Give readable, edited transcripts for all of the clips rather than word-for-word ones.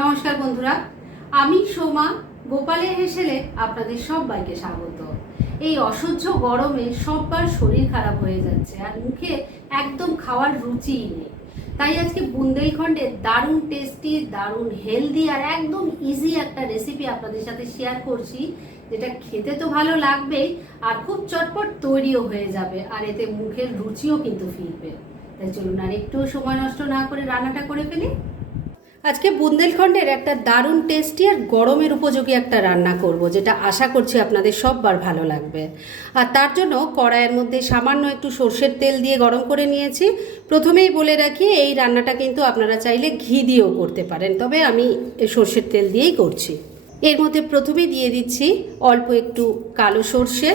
নমস্কার বন্ধুরা, আমি সোমা গোপালের হেসেলে আপনাদের সবাইকে স্বাগত। এই অসহ্য গরমে সবার শরীর খারাপ হয়ে যাচ্ছে আর মুখে একদম খাওয়ার রুচিই নেই। তাই আজকে বুন্দেলখণ্ডের দারুণ টেস্টি, দারুণ হেলদি আর একদম ইজি একটা রেসিপি আপনাদের সাথে শেয়ার করছি, যেটা খেতে তো ভালো লাগবেই আর খুব চটপট তৈরিও হয়ে যাবে আর এতে মুখের রুচিও কিন্তু ফিরবে। তাই চলুন আর একটু সময় নষ্ট না করে রান্নাটা করে ফেলি। আজকে বুন্দেলখণ্ডের একটা দারুণ টেস্টি আর গরমের উপযোগী একটা রান্না করব, যেটা আশা করছি আপনাদের সববার ভালো লাগবে। আর তার জন্য কড়াইয়ের মধ্যে সামান্য একটু সর্ষের তেল দিয়ে গরম করে নিয়েছি। প্রথমেই বলে রাখি, এই রান্নাটা কিন্তু আপনারা চাইলে ঘি দিয়েও করতে পারেন, তবে আমি সর্ষের তেল দিয়েই করছি। এর মধ্যে প্রথমেই দিয়ে দিচ্ছি অল্প একটু কালো সর্ষে,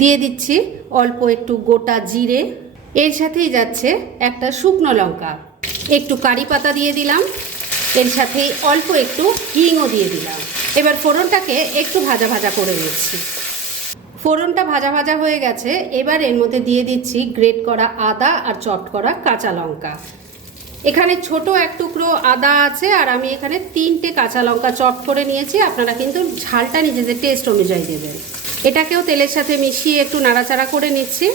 দিয়ে দিচ্ছি অল্প একটু গোটা জিরে, এর সাথেই যাচ্ছে একটা শুকনো লঙ্কা, একটু কারি পাতা দিয়ে দিলাম, এর সাথে অল্প একটু হিংও দিয়ে দিলাম। এবার ফোড়নটাকে একটু ভাজা ভাজা করে নিচ্ছি। ফোড়নটা ভাজা ভাজা হয়ে গেছে, এবার এর মধ্যে দিয়ে দিচ্ছি গ্রেট করা আদা আর চপ করা কাঁচা লঙ্কা। এখানে ছোট এক টুকরো আদা আছে আর আমি এখানে 3টে কাঁচা লঙ্কা চপ করে নিয়েছি। আপনারা কিন্তু ঝালটা নিজেদের টেস্ট অনুযায়ী দেবেন। এটাকেও তেলের সাথে মিশিয়ে একটু নাড়াচাড়া করে নিচ্ছি।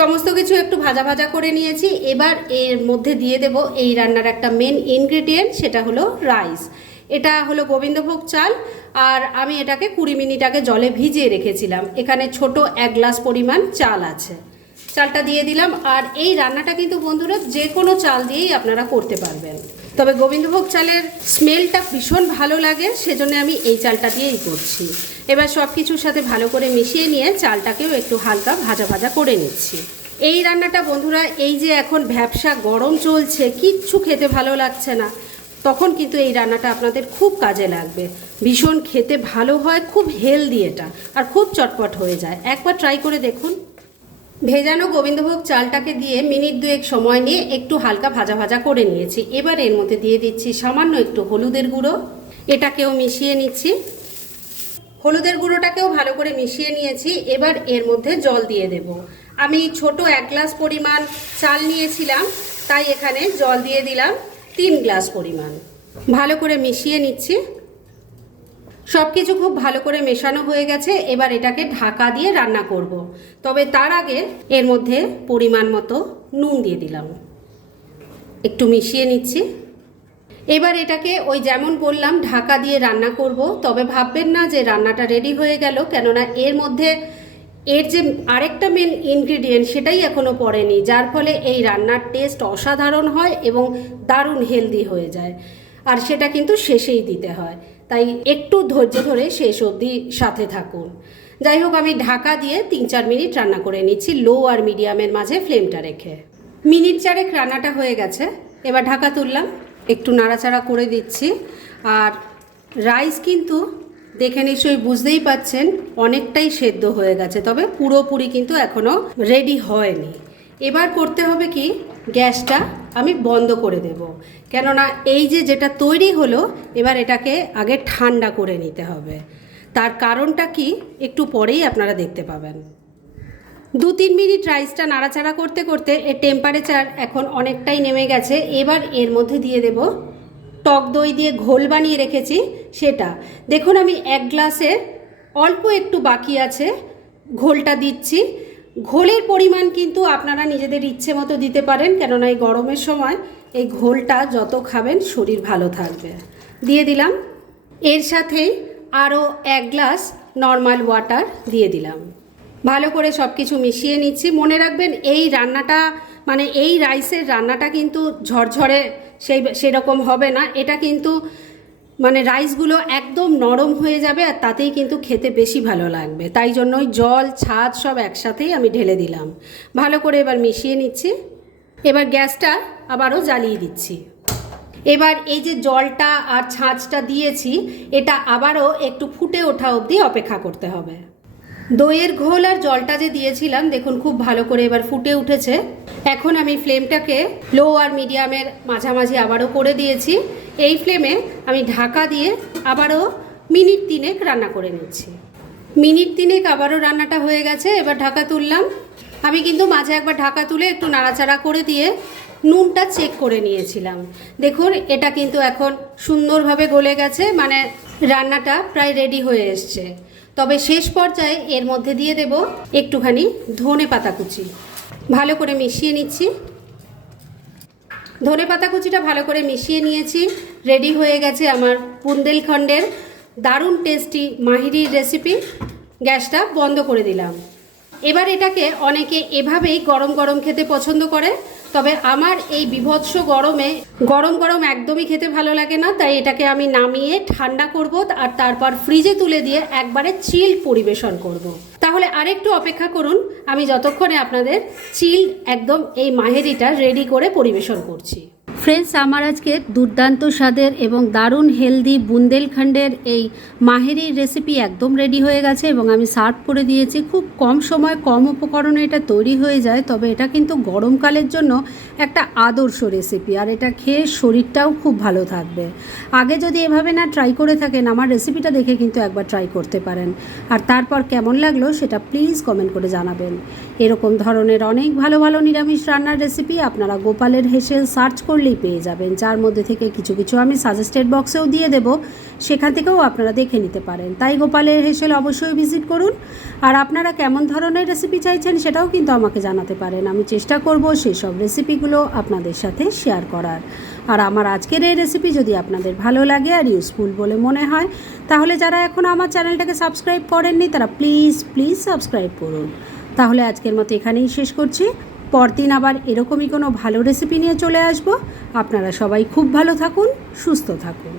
সমস্ত কিছু একটু ভাজা ভাজা করে নিয়েছি। এবার এর মধ্যে দিয়ে দেব এই রান্নার একটা মেন ইনগ্রেডিয়েন্ট, সেটা হলো রাইস। এটা হলো গোবিন্দভোগ চাল আর আমি এটাকে 20 মিনিট আগে জলে ভিজিয়ে রেখেছিলাম। এখানে ছোট 1 গ্লাস পরিমাণ চাল আছে। চালটা দিয়ে দিলাম। আর এই রান্নাটা কিন্তু বন্ধুরা যে কোনো চাল দিয়েই আপনারা করতে পারবেন, তবে গোবিন্দভোগ চালের স্মেলটা ভীষণ ভালো লাগে, সেজন্য আমি এই চালটা দিয়েই করছি। এবার সব কিছুর সাথে ভালো করে মিশিয়ে নিয়ে চালটাকেও একটু হালকা ভাজা ভাজা করে নিচ্ছি। এই রান্নাটা বন্ধুরা, এই যে এখন ভ্যাপসা গরম চলছে, কিচ্ছু খেতে ভালো লাগছে না, তখন কিন্তু এই রান্নাটা আপনাদের খুব কাজে লাগবে। ভীষণ খেতে ভালো হয়, খুব হেলদি এটা, আর খুব চটপট হয়ে যায়। একবার ট্রাই করে দেখুন। ভেজানো গোবিন্দভোগ চালটাকে দিয়ে মিনিট 2 সময় নিয়ে একটু হালকা ভাজা ভাজা করে নিয়েছি। এবার এর মধ্যে দিয়ে দিচ্ছি সামান্য একটু হলুদের গুঁড়ো, এটাকেও মিশিয়ে নিচ্ছি। হলুদের গুঁড়োটাকেও ভালো করে মিশিয়ে নিয়েছি। এবার এর মধ্যে জল দিয়ে দেব। আমি ছোট 1 গ্লাস পরিমাণ চাল নিয়েছিলাম, তাই এখানে জল দিয়ে দিলাম 3 গ্লাস পরিমাণ। ভালো করে মিশিয়ে নিচ্ছি। সব কিছু খুব ভালো করে মেশানো হয়ে গেছে। এবার এটাকে ঢাকা দিয়ে রান্না করব, তবে তার আগে এর মধ্যে পরিমাণ মতো নুন দিয়ে দিলাম, একটু মিশিয়ে নিচ্ছি। এবার এটাকে ওই যেমন বললাম ঢাকা দিয়ে রান্না করব, তবে ভাববেন না যে রান্নাটা রেডি হয়ে গেল, কেননা এর মধ্যে এর যে আরেকটা মেন ইনগ্রেডিয়েন্ট সেটাই এখনও পড়েনি, যার ফলে এই রান্নার টেস্ট অসাধারণ হয় এবং দারুণ হেলদি হয়ে যায়। আর সেটা কিন্তু শেষেই দিতে হয়, তাই একটু ধৈর্য ধরে শেষ অবধি সাথে থাকুন। যাই হোক, আমি ঢাকা দিয়ে 3-4 মিনিট রান্না করে নিচ্ছি, লো আর মিডিয়ামের মাঝে ফ্লেমটা রেখে। মিনিট 4 রান্নাটা হয়ে গেছে। এবার ঢাকা তুললাম, একটু নাড়াচাড়া করে দিচ্ছি। আর রাইস কিন্তু দেখে নিশ্চয়ই বুঝতেই পাচ্ছেন অনেকটাই সেদ্ধ হয়ে গেছে, তবে পুরোপুরি কিন্তু এখনও রেডি হয়নি। এবার করতে হবে কি, গ্যাসটা আমি বন্ধ করে দেব, কেননা এই যে যেটা তৈরি হলো এবার এটাকে আগে ঠান্ডা করে নিতে হবে। তার কারণটা কি একটু পরেই আপনারা দেখতে পাবেন। 2-3 মিনিট রাইসটা নাড়াচাড়া করতে করতে এর টেম্পারেচার এখন অনেকটাই নেমে গেছে। এবার এর মধ্যে দিয়ে দেব টক দই দিয়ে ঘোল বানিয়ে রেখেছি সেটা। দেখুন আমি 1 গ্লাসে অল্প একটু বাকি আছে, ঘোলটা দিচ্ছি। ঘোলের পরিমাণ কিন্তু আপনারা নিজেদের ইচ্ছে মতো দিতে পারেন, কেননা এই গরমের সময় এই ঘোলটা যত খাবেন শরীর ভালো থাকবে। দিয়ে দিলাম। এর সাথেই আরও 1 গ্লাস নর্মাল ওয়াটার দিয়ে দিলাম। ভালো করে সব কিছু মিশিয়ে নিচ্ছি। মনে রাখবেন এই রান্নাটা মানে এই রাইসের রান্নাটা কিন্তু ঝরঝরে সেরকম হবে না। এটা কিন্তু মানে রাইসগুলো একদম নরম হয়ে যাবে আর তাতেই কিন্তু খেতে বেশি ভালো লাগবে। তাই জন্যই জল ছাঁচ সব একসাথেই আমি ঢেলে দিলাম। ভালো করে এবার মিশিয়ে নিচ্ছি। এবার গ্যাসটা আবারও জ্বালিয়ে দিচ্ছি। এবার এই যে জলটা আর ছাঁচটা দিয়েছি, এটা আবারও একটু ফুটে ওঠা অবধি অপেক্ষা করতে হবে। দইয়ের ঘোল আর জলটা যে দিয়েছিলাম দেখুন খুব ভালো করে এবার ফুটে উঠেছে। এখন আমি ফ্লেমটাকে লো আর মিডিয়ামের মাঝামাঝি আবারও করে দিয়েছি। এই ফ্লেমে আমি ঢাকা দিয়ে আবারও মিনিট 3 রান্না করে নিচ্ছি। মিনিট 3 আবারও রান্নাটা হয়ে গেছে। এবার ঢাকা তুললাম। আমি কিন্তু মাঝে একবার ঢাকা তুলে একটু নাড়াচাড়া করে দিয়ে নুনটা চেক করে নিয়েছিলাম। দেখুন এটা কিন্তু এখন সুন্দরভাবে গলে গেছে, মানে রান্নাটা প্রায় রেডি হয়ে এসছে। তবে শেষ পর্যায়ে এর মধ্যে দিয়ে দেব একটুখানি ধনে পাতা কুচি। ভালো করে মিশিয়ে নিচ্ছি। ধনে পাতা কুচিটা ভালো করে মিশিয়ে নিয়েছি। রেডি হয়ে গেছে আমার বুন্দেলখণ্ডের দারুণ টেস্টি মাহিরির রেসিপি। গ্যাসটা বন্ধ করে দিলাম। এবার এটাকে অনেকে এভাবেই গরম গরম খেতে পছন্দ করে, তবে আমার এই বিভৎস গরমে গরম গরম একদমই খেতে ভালো লাগে না, তাই এটাকে আমি নামিয়ে ঠান্ডা করব আর তারপর ফ্রিজে তুলে দিয়ে একবারে চিল্ড পরিবেশন করব। তাহলে আরেকটু অপেক্ষা করুন, আমি যতক্ষণে আপনাদের চিল্ড একদম এই মাহেরিটা রেডি করে পরিবেশন করছি। ফ্রেন্ডস, আমার আজকে দুর্দান্ত স্বাদের এবং দারুণ হেলদি বুন্দেলখণ্ডের এই মাহেরির রেসিপি একদম রেডি হয়ে গেছে এবং আমি সার্ভ করে দিয়েছি। খুব কম সময় কম উপকরণে এটা তৈরি হয়ে যায়, তবে এটা কিন্তু গরমকালের জন্য একটা আদর্শ রেসিপি, আর এটা খেয়ে শরীরটাও খুব ভালো থাকবে। আগে যদি এভাবে না ট্রাই করে থাকেন, আমার রেসিপিটা দেখে কিন্তু একবার ট্রাই করতে পারেন, আর তারপর কেমন লাগলো সেটা প্লিজ কমেন্ট করে জানাবেন। এরকম ধরনের অনেক ভালো ভালো নিরামিষ রান্নার রেসিপি আপনারা গোপালের হেসেল সার্চ করলে পেয়ে যাবেন, যার মধ্যে থেকে কিছু কিছু আমি সাজেস্টেড বক্সেও দিয়ে দেব, সেখান থেকেও আপনারা দেখে নিতে পারেন। তাই গোপালের হেসেল অবশ্যই ভিজিট করুন। আর আপনারা কেমন ধরনের রেসিপি চাইছেন সেটাও কিন্তু আমাকে জানাতে পারেন, আমি চেষ্টা করব সেই সব রেসিপিগুলো আপনাদের সাথে শেয়ার করার। আর আমার আজকের এই রেসিপি যদি আপনাদের ভালো লাগে আর ইউজফুল বলে মনে হয়, তাহলে যারা এখন আমার চ্যানেলটাকে সাবস্ক্রাইব করেননি তারা প্লিজ প্লিজ সাবস্ক্রাইব করুন। তাহলে আজকের মতো এখানেই শেষ করছি। পরদিন আবার এরকমই কোনো ভালো রেসিপি নিয়ে চলে আসব। আপনারা সবাই খুব ভালো থাকুন, সুস্থ থাকুন।